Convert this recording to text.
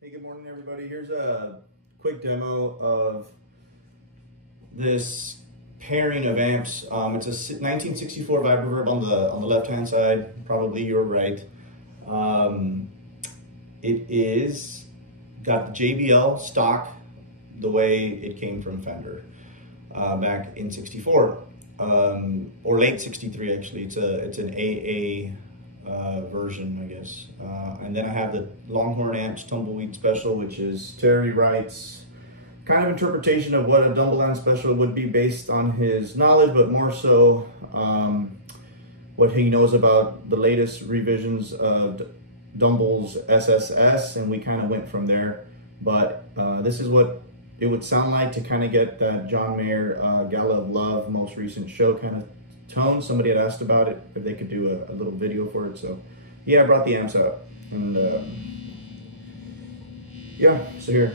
Hey, good morning, everybody. Here's a quick demo of this pairing of amps. It's a 1964 Vibvroverb on the left-hand side. Probably you're right. It is got the JBL stock the way it came from Fender back in '64 or late '63 actually. It's an AA version, I guess. And then I have the Longhorn amps Tumbleweed special, which is Terry Wright's kind of interpretation of what a Dumbleland special would be based on his knowledge, but more so what he knows about the latest revisions of Dumble's SSS, and we kind of went from there. But this is what it would sound like to kind of get that John Mayer Gala of Love most recent show kind of tone. Somebody had asked about it, if they could do a little video for it. So yeah, I brought the amps out, and yeah, so here.